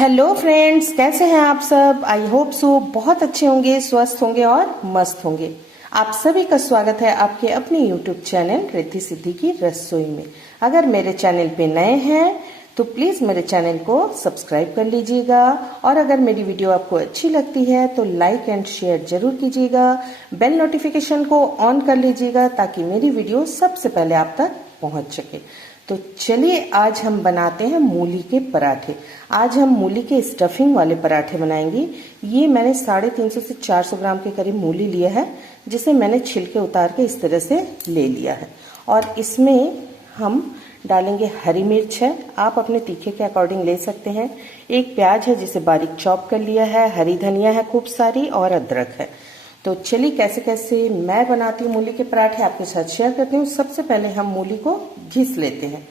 Hello friends, कैसे हैं आप सब। आई होप सो बहुत अच्छे होंगे, स्वस्थ होंगे और मस्त होंगे। आप सभी का स्वागत है आपके अपने यूट्यूब चैनल रिद्धि सिद्धि की रसोई में। अगर मेरे चैनल पे नए हैं तो प्लीज़ मेरे चैनल को सब्सक्राइब कर लीजिएगा और अगर मेरी वीडियो आपको अच्छी लगती है तो लाइक एंड शेयर जरूर कीजिएगा। बेल नोटिफिकेशन को ऑन कर लीजिएगा ताकि मेरी वीडियो सबसे पहले आप तक पहुंच सके। तो चलिए आज हम बनाते हैं मूली के पराठे। आज हम मूली के स्टफिंग वाले पराठे बनाएंगे। ये मैंने 350 से 400 ग्राम के करीब मूली लिया है, जिसे मैंने छिलके उतार के इस तरह से ले लिया है। और इसमें हम डालेंगे हरी मिर्च है, आप अपने तीखे के अकॉर्डिंग ले सकते हैं। एक प्याज है जिसे बारीक चॉप कर लिया है, हरी धनिया है खूब सारी और अदरक है। तो चलिए कैसे कैसे मैं बनाती हूँ मूली के पराठे आपके साथ शेयर करती हूँ। सबसे पहले हम मूली को घिस लेते हैं।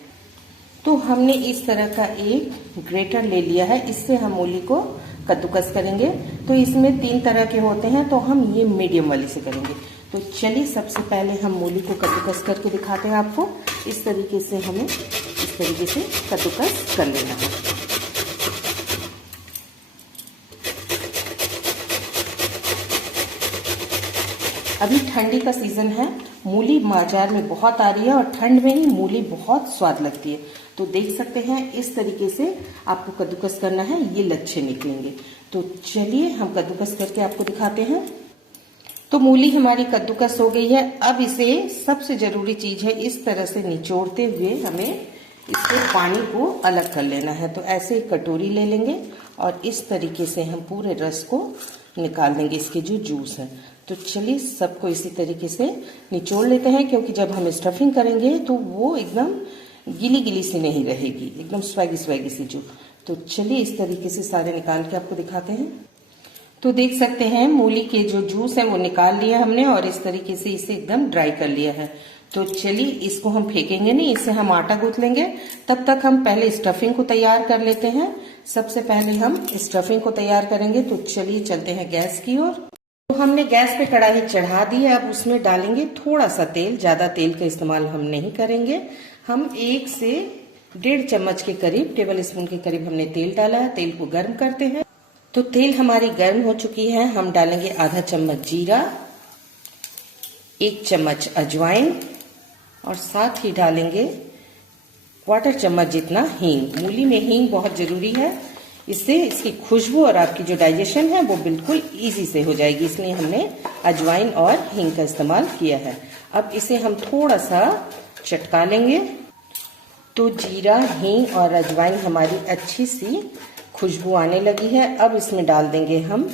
तो हमने इस तरह का एक ग्रेटर ले लिया है, इससे हम मूली को कद्दूकस करेंगे। तो इसमें 3 तरह के होते हैं, तो हम ये मीडियम वाली से करेंगे। तो चलिए सबसे पहले हम मूली को कद्दूकस करके दिखाते हैं आपको। इस तरीके से हमें इस तरीके से कद्दूकस कर लेना है। अभी ठंडी का सीजन है, मूली बाजार में बहुत आ रही है और ठंड में ही मूली बहुत स्वाद लगती है। तो देख सकते हैं इस तरीके से आपको कद्दूकस करना है, ये लच्छे निकलेंगे। तो चलिए हम कद्दूकस करके आपको दिखाते हैं। तो मूली हमारी कद्दूकस हो गई है। अब इसे सबसे जरूरी चीज है, इस तरह से निचोड़ते हुए हमें इसके पानी को अलग कर लेना है। तो ऐसे एक कटोरी ले लेंगे और इस तरीके से हम पूरे रस को निकाल देंगे, इसके जो जूस है। तो चलिए सबको इसी तरीके से निचोड़ लेते हैं, क्योंकि जब हम स्टफिंग करेंगे तो वो एकदम गीली गीली सी नहीं रहेगी, एकदम स्वैगी स्वैगी सी जो। तो चलिए इस तरीके से सारे निकाल के आपको दिखाते हैं। तो देख सकते हैं मूली के जो जूस है वो निकाल लिया हमने और इस तरीके से इसे एकदम ड्राई कर लिया है। तो चलिए इसको हम फेंकेंगे नहीं, इससे हम आटा गूंथ लेंगे। तब तक हम पहले स्टफिंग को तैयार कर लेते हैं। सबसे पहले हम स्टफिंग को तैयार करेंगे। तो चलिए चलते हैं गैस की ओर। तो हमने गैस पे कढ़ाई चढ़ा दी है। अब उसमें डालेंगे थोड़ा सा तेल, ज्यादा तेल का इस्तेमाल हम नहीं करेंगे। हम 1 से 1.5 चम्मच के करीब, टेबल स्पून के करीब हमने तेल डाला है। तेल को गर्म करते हैं। तो तेल हमारी गर्म हो चुकी है। हम डालेंगे आधा चम्मच जीरा, 1 चम्मच अजवाइन और साथ ही डालेंगे 1/4 चम्मच जितना हींग। मूली में हींग बहुत जरूरी है, इससे इसकी खुशबू और आपकी जो डाइजेशन है वो बिल्कुल इजी से हो जाएगी, इसलिए हमने अजवाइन और हींग का इस्तेमाल किया है। अब इसे हम थोड़ा सा चटका लेंगे। तो जीरा, हींग और अजवाइन हमारी अच्छी सी खुशबू आने लगी है। अब इसमें डाल देंगे हम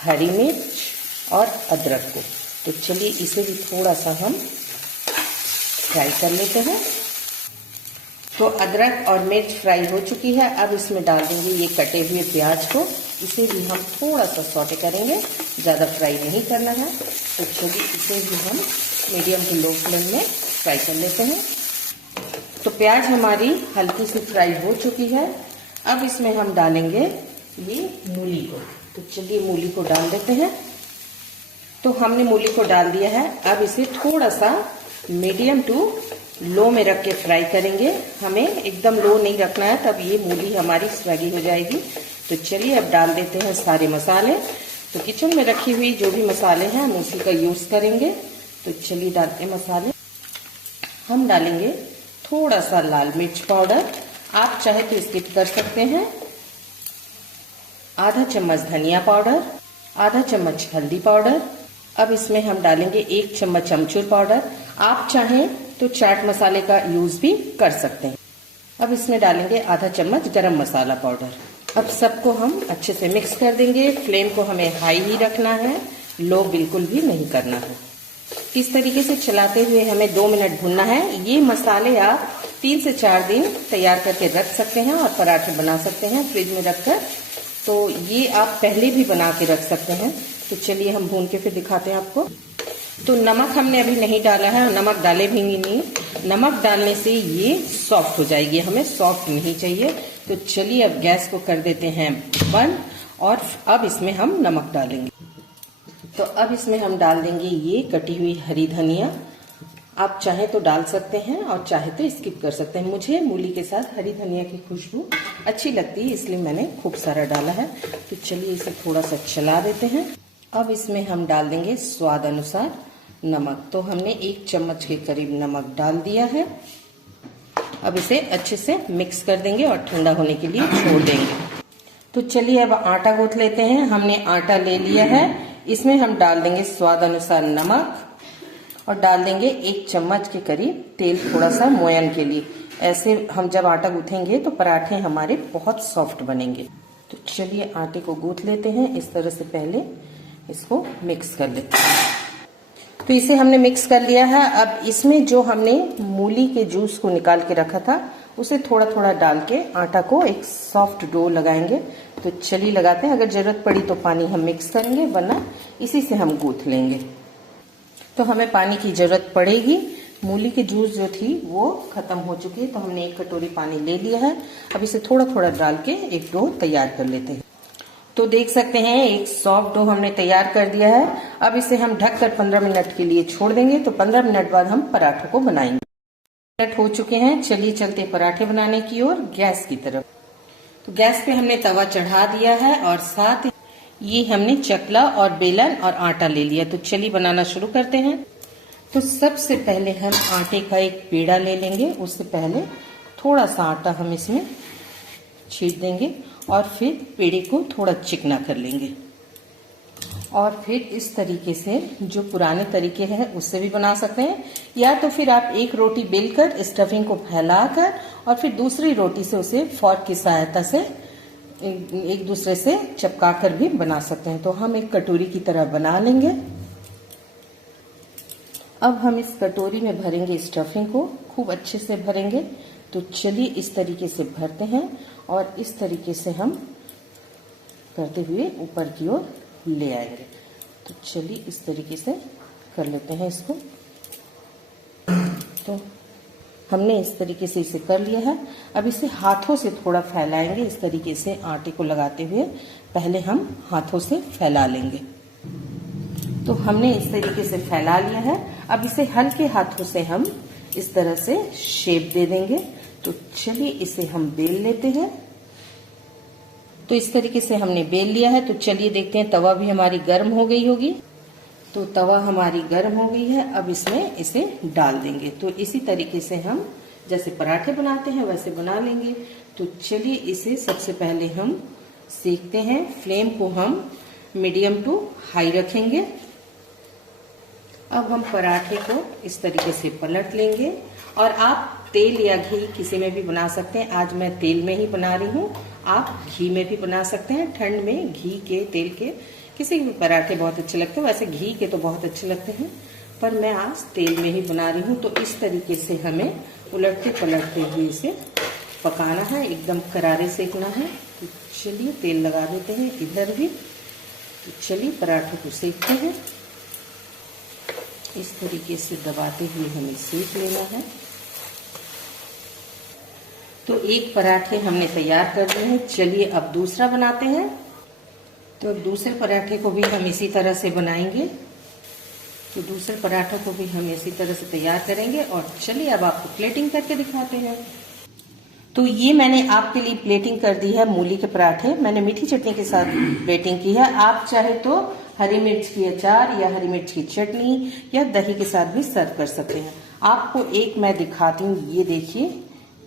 हरी मिर्च और अदरक को। तो चलिए इसे भी थोड़ा सा हम फ्राई कर लेते हैं। तो अदरक और मिर्च फ्राई हो चुकी है। अब इसमें डाल देंगे ये कटे हुए प्याज को। इसे भी हम थोड़ा सा सौटे करेंगे, ज़्यादा फ्राई नहीं करना है। तो चलिए इसे भी हम मीडियम टू लो फ्लेम में फ्राई कर लेते हैं। तो प्याज हमारी हल्की सी फ्राई हो चुकी है। अब इसमें हम डालेंगे ये मूली को। तो चलिए मूली को डाल देते हैं। तो हमने मूली को डाल दिया है। अब इसे थोड़ा सा मीडियम टू लो में रख के फ्राई करेंगे। हमें एकदम लो नहीं रखना है, तब ये मूली हमारी स्वैगी हो जाएगी। तो चलिए अब डाल देते हैं सारे मसाले। तो किचन में रखी हुई जो भी मसाले हैं हम उसी का यूज करेंगे। तो चलिए डालते हैं मसाले। हम डालेंगे थोड़ा सा लाल मिर्च पाउडर, आप चाहे तो स्किप कर सकते हैं। आधा चम्मच धनिया पाउडर, आधा चम्मच हल्दी पाउडर। अब इसमें हम डालेंगे 1 चम्मच अमचूर पाउडर, आप चाहें तो चाट मसाले का यूज भी कर सकते हैं। अब इसमें डालेंगे आधा चम्मच गरम मसाला पाउडर। अब सबको हम अच्छे से मिक्स कर देंगे। फ्लेम को हमें हाई ही रखना है, लो बिल्कुल भी नहीं करना है। इस तरीके से चलाते हुए हमें 2 मिनट भूनना है। ये मसाले आप 3 से 4 दिन तैयार करके रख सकते हैं और पराठे बना सकते हैं फ्रिज में रखकर। तो ये आप पहले भी बना के रख सकते हैं। तो चलिए हम भून के फिर दिखाते हैं आपको। तो नमक हमने अभी नहीं डाला है, नमक डाले भी नहीं। नमक डालने से ये सॉफ्ट हो जाएगी, हमें सॉफ्ट नहीं चाहिए। तो चलिए अब गैस को कर देते हैं बंद और अब इसमें हम नमक डालेंगे। तो अब इसमें हम डाल देंगे ये कटी हुई हरी धनिया आप चाहे तो डाल सकते हैं और चाहे तो स्किप कर सकते हैं। मुझे मूली के साथ हरी धनिया की खुशबू अच्छी लगती है, इसलिए मैंने खूब सारा डाला है। तो चलिए इसे थोड़ा सा चला देते हैं। अब इसमें हम डाल देंगे स्वाद अनुसार नमक। तो हमने 1 चम्मच के करीब नमक डाल दिया है। अब इसे अच्छे से मिक्स कर देंगे और ठंडा होने के लिए छोड़ देंगे। तो चलिए अब आटा गूंथ लेते हैं। हमने आटा ले लिया है, इसमें हम डाल देंगे स्वाद अनुसार नमक और डाल देंगे 1 चम्मच के करीब तेल, थोड़ा सा मोयन के लिए। ऐसे हम जब आटा गूंथेंगे तो पराठे हमारे बहुत सॉफ्ट बनेंगे। तो चलिए आटे को गूंथ लेते हैं। इस तरह से पहले इसको मिक्स कर लेते हैं। तो इसे हमने मिक्स कर लिया है। अब इसमें जो हमने मूली के जूस को निकाल के रखा था उसे थोड़ा थोड़ा डाल के आटा को एक सॉफ्ट डो लगाएंगे। तो चलिए लगाते हैं। अगर जरूरत पड़ी तो पानी हम मिक्स करेंगे, वरना इसी से हम गूंथ लेंगे। तो हमें पानी की जरूरत पड़ेगी। मूली की जूस जो थी वो खत्म हो चुकी है, तो हमने 1 कटोरी पानी ले लिया है। अब इसे थोड़ा थोड़ा डाल के एक डो तैयार कर लेते हैं। तो देख सकते हैं एक सॉफ्ट डो हमने तैयार कर दिया है। अब इसे हम ढककर 15 मिनट के लिए छोड़ देंगे। तो 15 मिनट बाद हम पराठों को बनाएंगे। मिनट हो चुके हैं, चलिए चलते पराठे बनाने की ओर गैस की तरफ। तो गैस पे हमने तवा चढ़ा दिया है और साथ ये हमने चकला और बेलन और आटा ले लिया। तो चलिए बनाना शुरू करते हैं। तो सबसे पहले हम आटे का एक पेड़ा ले लेंगे। उससे पहले थोड़ा सा आटा हम इसमें छीट देंगे और फिर पेड़े को थोड़ा चिकना कर लेंगे। और फिर इस तरीके से जो पुराने तरीके हैं उससे भी बना सकते हैं, या तो फिर आप एक रोटी बेलकर स्टफिंग को फैलाकर और फिर दूसरी रोटी से उसे फोर्क की सहायता से एक दूसरे से चिपका कर भी बना सकते हैं। तो हम एक कटोरी की तरह बना लेंगे। अब हम इस कटोरी में भरेंगे स्टफिंग को, खूब अच्छे से भरेंगे। तो चलिए इस तरीके से भरते हैं और इस तरीके से हम करते हुए ऊपर की ओर ले आएंगे। तो चलिए इस तरीके से कर लेते हैं इसको। तो हमने इस तरीके से इसे कर लिया है। अब इसे हाथों से थोड़ा फैलाएंगे, इस तरीके से आटे को लगाते हुए पहले हम हाथों से फैला लेंगे। तो हमने इस तरीके से फैला लिया है। अब इसे हल्के हाथों से हम इस तरह से शेप दे देंगे। तो चलिए इसे हम बेल लेते हैं। तो इस तरीके से हमने बेल लिया है। तो चलिए देखते हैं, तवा भी हमारी गर्म हो गई होगी। तो तवा हमारी गर्म हो गई है। अब इसमें इसे डाल देंगे। तो इसी तरीके से हम जैसे पराठे बनाते हैं वैसे बना लेंगे। तो चलिए इसे सबसे पहले हम सेकते हैं। फ्लेम को हम मीडियम टू हाई रखेंगे। अब हम पराठे को इस तरीके से पलट लेंगे और आप तेल या घी किसी में भी बना सकते हैं। आज मैं तेल में ही बना रही हूँ, आप घी में भी बना सकते हैं। ठंड में घी के, तेल के किसी भी पराठे बहुत अच्छे लगते हैं। वैसे घी के तो बहुत अच्छे लगते हैं, पर मैं आज तेल में ही बना रही हूँ। तो इस तरीके से हमें उलटते पलटते हुए इसे पकाना है, एकदम करारे सेकना है। तो चलिए तेल लगा देते हैं इधर भी। तो चलिए पराठों को सेकते हैं। इस तरीके से दबाते हुए हमें सेक लेना है। तो एक पराठे हमने तैयार कर लिए हैं। चलिए अब दूसरा बनाते हैं। तो अब दूसरे पराठे को भी हम इसी तरह से बनाएंगे। तो दूसरे पराठों को भी हम इसी तरह से तैयार करेंगे और चलिए अब आपको प्लेटिंग करके दिखाते हैं। तो ये मैंने आपके लिए प्लेटिंग कर दी है मूली के पराठे। मैंने मीठी चटनी के साथ प्लेटिंग की है। आप चाहे तो हरी मिर्च की अचार या हरी मिर्च की चटनी या दही के साथ भी सर्व कर सकते हैं। आपको एक मैं दिखाती हूँ, ये देखिए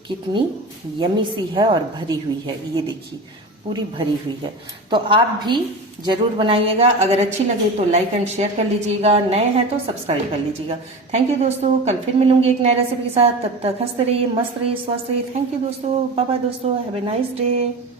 कितनी यमी सी है और भरी हुई है। ये देखिए पूरी भरी हुई है। तो आप भी जरूर बनाइएगा। अगर अच्छी लगे तो लाइक एंड शेयर कर लीजिएगा। नए हैं तो सब्सक्राइब कर लीजिएगा। थैंक यू दोस्तों। कल फिर मिलूंगी एक नए रेसिपी के साथ। तब तक हंसते रहिए, मस्त रहिए, स्वस्थ रहिए। थैंक यू दोस्तों। बाय बाय दोस्तों। Have a nice day.